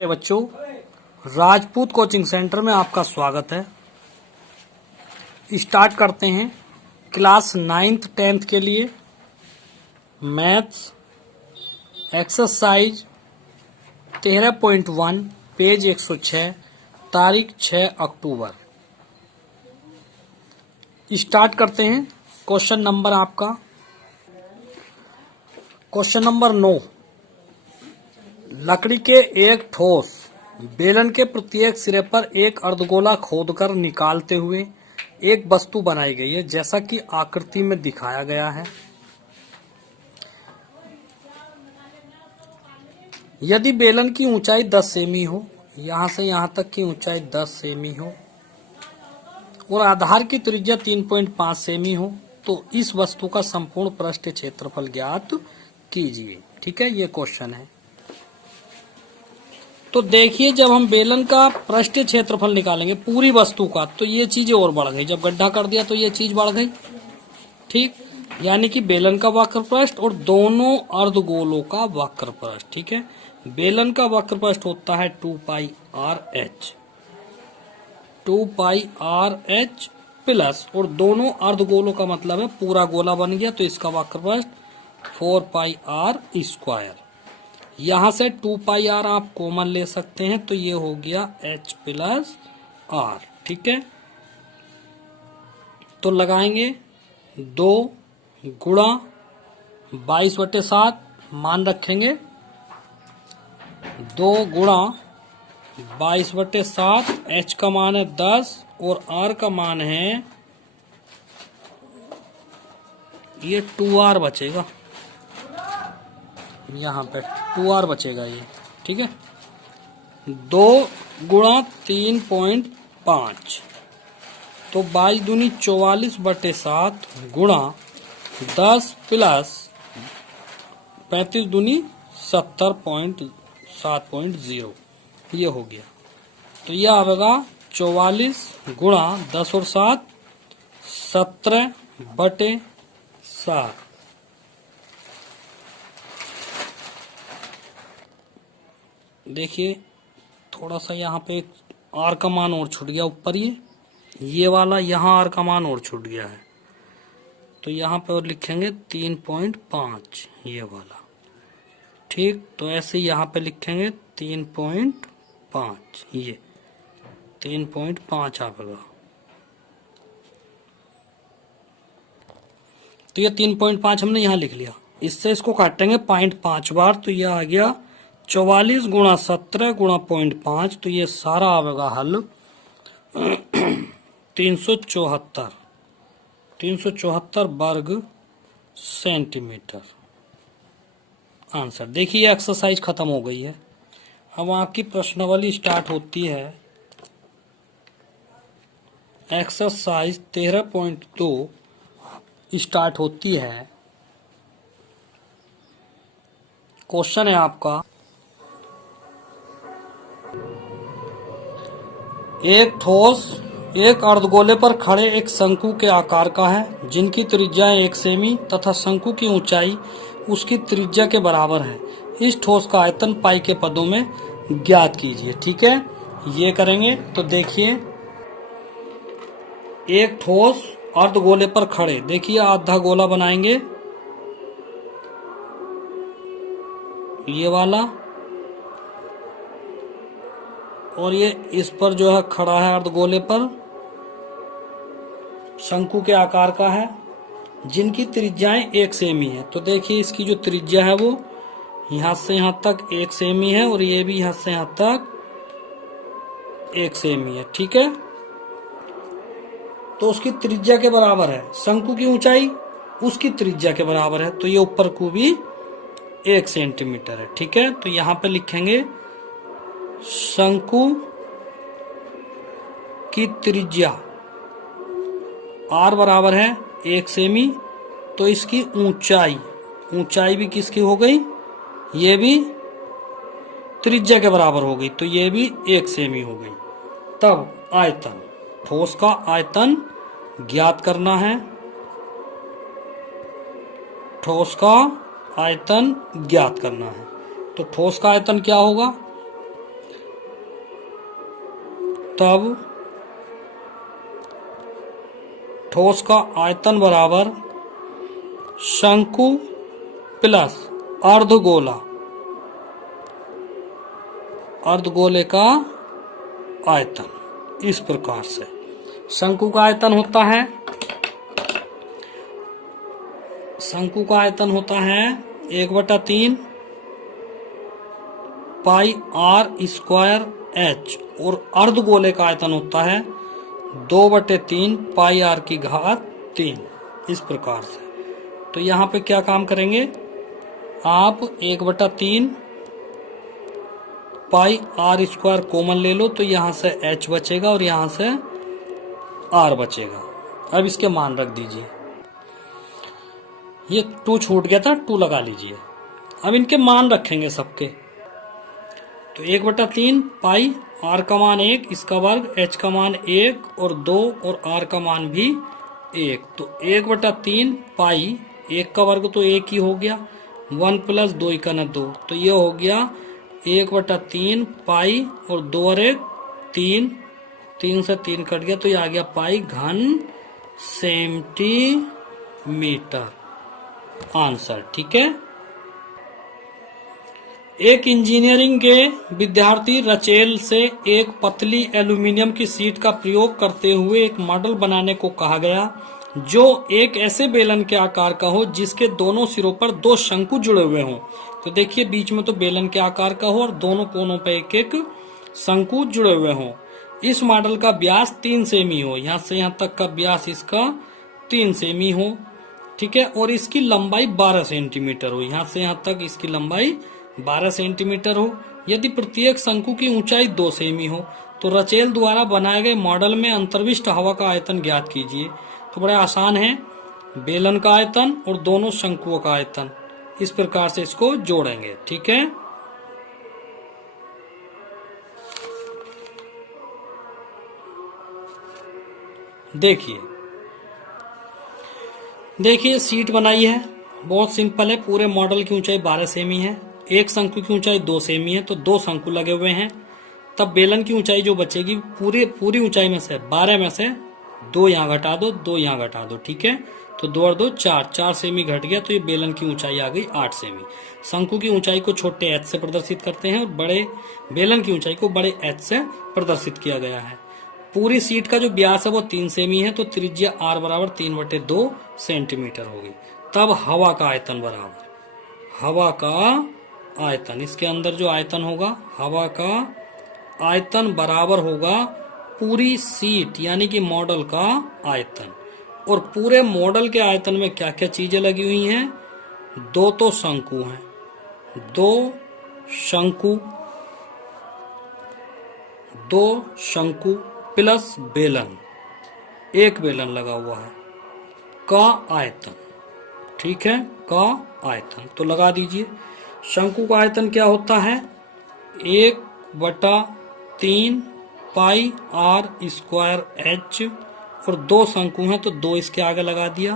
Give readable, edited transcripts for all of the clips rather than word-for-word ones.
बच्चों, Rajput coaching centre में आपका स्वागत है। स्टार्ट करते हैं क्लास 9th 10th के लिए मैथ्स एक्सरसाइज 13.1 पेज 106 तारीख 6 अक्टूबर। स्टार्ट करते हैं। क्वेश्चन नंबर आपका क्वेश्चन नंबर 9। लकड़ी के एक ठोस बेलन के प्रत्येक सिरे पर एक अर्धगोला खोदकर निकालते हुए एक वस्तु बनाई गई है, जैसा कि आकृति में दिखाया गया है। यदि बेलन की ऊंचाई 10 सेमी हो, यहां से यहां तक की ऊंचाई 10 सेमी हो और आधार की त्रिज्या 3.5 सेमी हो, तो इस वस्तु का संपूर्ण पृष्ठ क्षेत्रफल ज्ञात कीजिए। ठीक है, ये क्वेश्चन है। तो देखिए, जब हम बेलन का पृष्ठीय क्षेत्रफल निकालेंगे पूरी वस्तु का, तो ये चीजें और बढ़ गई। जब गड्ढा कर दिया तो ये चीज बढ़ गई। ठीक, यानी कि बेलन का वक्र पृष्ठ और दोनों अर्धगोलों का वक्र पृष्ठ। ठीक है, बेलन का वक्र पृष्ठ होता है 2πr(h) 2πr(h) प्लस, और दोनों अर्धगोलों का मतलब है पूरा गोला बन गया, तो इसका वक्र पृष्ठ 4πr²। यहां से 2πr आप कॉमन ले सकते हैं, तो ये हो गया h प्लस r। ठीक है, तो लगाएंगे 2 गुणा 22/7 मान रखेंगे। 2 गुणा 22/7, h का मान है 10 और r का मान है ये 2r बचेगा। यहाँ पे 2r बचेगा ये। ठीक है, 2 गुणा 3.5, तो 22 दूनी 44/7 गुणा 10 प्लस 35 दूनी 70.7.0, ये हो गया। तो यह आएगा 44 गुणा 10 और 7 17/7। देखिए, थोड़ा सा यहाँ पे r का मान और छूट गया ऊपर, ये वाला यहाँ r का मान और छूट गया है, तो यहाँ पे और लिखेंगे 3.5 ये वाला। ठीक, तो ऐसे यहाँ पे लिखेंगे 3.5, ये 3.5 आएगा। तो ये 3.5 हमने यहाँ लिख लिया। इससे इसको काटेंगे 0.5 बार, तो ये आ गया 44 गुणा 17 गुणा 0.5, तो ये सारा आवेगा हल 374 वर्ग सेंटीमीटर आंसर। देखिए, एक्सरसाइज खत्म हो गई है। अब आपकी प्रश्नावली स्टार्ट होती है। एक्सरसाइज 13.2 स्टार्ट होती है। क्वेश्चन है आपका, एक ठोस एक अर्धगोले पर खड़े एक शंकु के आकार का है, जिनकी त्रिज्या 1 सेमी तथा शंकु की ऊंचाई उसकी त्रिज्या के बराबर है। इस ठोस का आयतन पाई के पदों में ज्ञात कीजिए। ठीक है, ये करेंगे। तो देखिए, एक ठोस अर्धगोले पर खड़े, देखिए आधा गोला बनाएंगे ये वाला, और ये इस पर जो है खड़ा है अर्धगोले पर, शंकु के आकार का है, जिनकी त्रिज्याएं 1 सेमी है। तो देखिए, इसकी जो त्रिज्या है वो यहां से यहां तक 1 सेमी है, और ये भी यहां से यहां तक 1 सेमी है। ठीक है, तो उसकी त्रिज्या के बराबर है। शंकु की ऊंचाई उसकी त्रिज्या के बराबर है, तो ये ऊपर को भी 1 सेंटीमीटर है। ठीक है, तो यहां पे लिखेंगे शंकु की त्रिज्या r बराबर है 1 सेमी, तो इसकी ऊंचाई भी किसकी हो गई, ये भी त्रिज्या के बराबर हो गई, तो ये भी 1 सेमी हो गई। तब आयतन, ठोस का आयतन ज्ञात करना है। ठोस का आयतन ज्ञात करना है, तो ठोस का आयतन क्या होगा, तब ठोस का आयतन बराबर शंकु प्लस अर्धगोला, अर्धगोले का आयतन। इस प्रकार से शंकु का आयतन होता है, शंकु का आयतन होता है 1/3 पाई आर स्क्वायर एच, और अर्धगोले का आयतन होता है 2/3 पाई आर की घात 3। इस प्रकार से तो यहाँ पे क्या काम करेंगे आप, 1/3 पाई आर स्क्वायर कॉमन ले लो तो यहाँ से एच बचेगा और यहाँ से आर बचेगा। अब इसके मान रख दीजिए, ये 2 छूट गया था, 2 लगा लीजिए। अब इनके मान रखेंगे सबके, तो 1/3 पाई आर का मान 1, इसका वर्ग, एच का मान 1 और 2 और आर का मान भी 1, तो 1/3 पाई, 1 का वर्ग तो 1 ही हो गया, 1 प्लस 2 का न 2, तो ये हो गया 1/3 पाई और 2 और 1 3, 3 से 3 कट गया तो ये आ गया पाई घन सेंटीमीटर। आंसर ठीक है। एक इंजीनियरिंग के विद्यार्थी रचेल से एक पतली एल्यूमीनियम की शीट का प्रयोग करते हुए एक मॉडल बनाने को कहा गया जो एक ऐसे बेलन के आकार का हो जिसके दोनों सिरों पर 2 शंकु जुड़े हुए हों। तो देखिए बीच में तो बेलन के आकार का हो और दोनों कोनों पे एक एक शंकु जुड़े हुए हों। इस मॉडल का व्यास 3 सेमी हो, यहाँ से यहाँ तक का व्यास इसका 3 सेमी हो, ठीक है, और इसकी लंबाई 12 सेंटीमीटर हो, यहाँ से यहाँ तक इसकी लंबाई 12 सेंटीमीटर हो। यदि प्रत्येक शंकु की ऊंचाई 2 सेमी हो तो रचेल द्वारा बनाए गए मॉडल में अंतर्विष्ट हवा का आयतन ज्ञात कीजिए। तो बड़ा आसान है, बेलन का आयतन और दोनों शंकुओं का आयतन, इस प्रकार से इसको जोड़ेंगे। ठीक है, देखिए सीट बनाई है, बहुत सिंपल है। पूरे मॉडल की ऊंचाई 12 सेमी है, एक शंकु की ऊंचाई 2 सेमी है, तो 2 शंकु लगे हुए हैं। तब बेलन की ऊंचाई जो बचेगी पूरी ऊंचाई में से 12 में से 2 यहाँ घटा दो, 2 यहाँ घटा दो, ठीक है, तो 2 और 2 4 सेमी घट गया, तो ये बेलन की ऊंचाई आ गई 8 सेमी। शंकु की ऊंचाई को छोटे एच से प्रदर्शित करते हैं और बड़े बेलन की ऊंचाई को बड़े एच से प्रदर्शित किया गया है। पूरी सीट का जो व्यास है वो 3 सेमी है, तो त्रिज्या r बराबर 3/2 सेंटीमीटर होगी। तब हवा का आयतन बराबर, हवा का आयतन, इसके अंदर जो आयतन होगा हवा का आयतन बराबर होगा पूरी सीट यानी कि मॉडल का आयतन। और पूरे मॉडल के आयतन में क्या क्या चीजें लगी हुई हैं, 2 तो शंकु हैं, 2 शंकु प्लस बेलन, एक बेलन लगा हुआ है का आयतन, ठीक है, का आयतन। तो लगा दीजिए, शंकु का आयतन क्या होता है 1/3 पाई आर स्क्वायर एच, और 2 शंकु हैं तो 2 इसके आगे लगा दिया,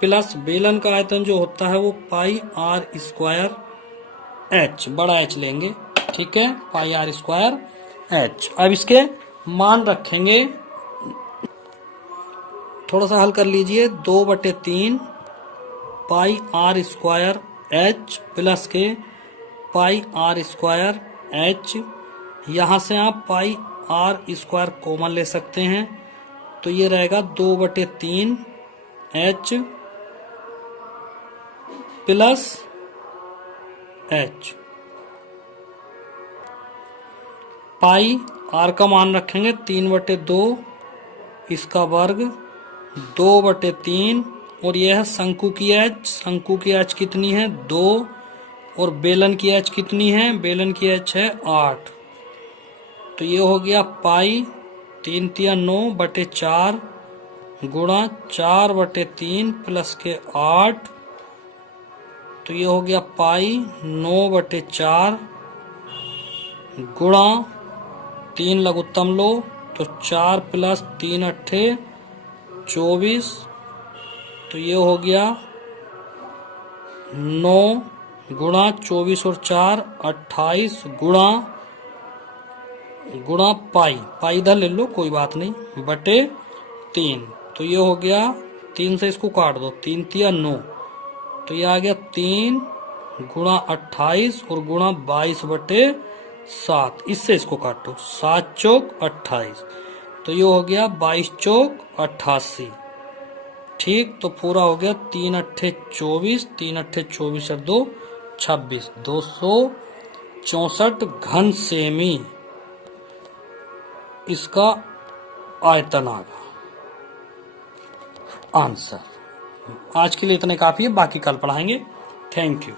प्लस बेलन का आयतन जो होता है वो पाई आर स्क्वायर एच, बड़ा एच लेंगे, ठीक है, पाई आर स्क्वायर एच। अब इसके मान रखेंगे, थोड़ा सा हल कर लीजिए, 2/3 पाई आर स्क्वायर एच प्लस के पाई आर स्क्वायर एच, यहां से आप पाई आर स्क्वायर कॉमन ले सकते हैं, तो ये रहेगा 2/3 H plus H, pi R का मान रखेंगे 3/2, इसका वर्ग 2/3, और यह है शंकु की एच, शंकु की एच कितनी है 2, और बेलन की एच कितनी है, बेलन की एच है 8, तो ये हो गया पाई 3 × 9/4 गुणा 4/3 प्लस के 8, तो ये हो गया पाई 9/4 गुणा 3 लघुत्तम लो तो 4 प्लस 3 8 24, तो ये हो गया 9 गुणा 24 और 4 28 गुणा गुणा पाई, पाई इधर ले लो कोई बात नहीं, बटे 3। तो ये हो गया 3 से इसको काट दो, 3 तिया 9, तो ये आ गया 3 गुणा 28 और गुणा 22 बटे 7। इससे इसको काटो, 7 चौक 28, तो ये हो गया 22 चौक 88। ठीक, तो पूरा हो गया 3 अट्ठे 24, 3 अट्ठे 24 और 2 26, 264 घन सेमी इसका आयतन आ गया आंसर। आज के लिए इतने काफी है, बाकी कल पढ़ाएंगे। Thank you.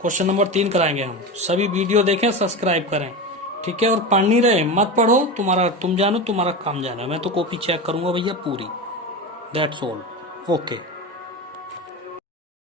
क्वेश्चन नंबर 3 कराएंगे हम। सभी वीडियो देखें, सब्सक्राइब करें, ठीक है। और पढ़ नहीं रहे मत पढ़ो, तुम जानो, तुम्हारा काम जानो, मैं तो कॉपी चेक करूंगा भैया पूरी। That's all. ओके।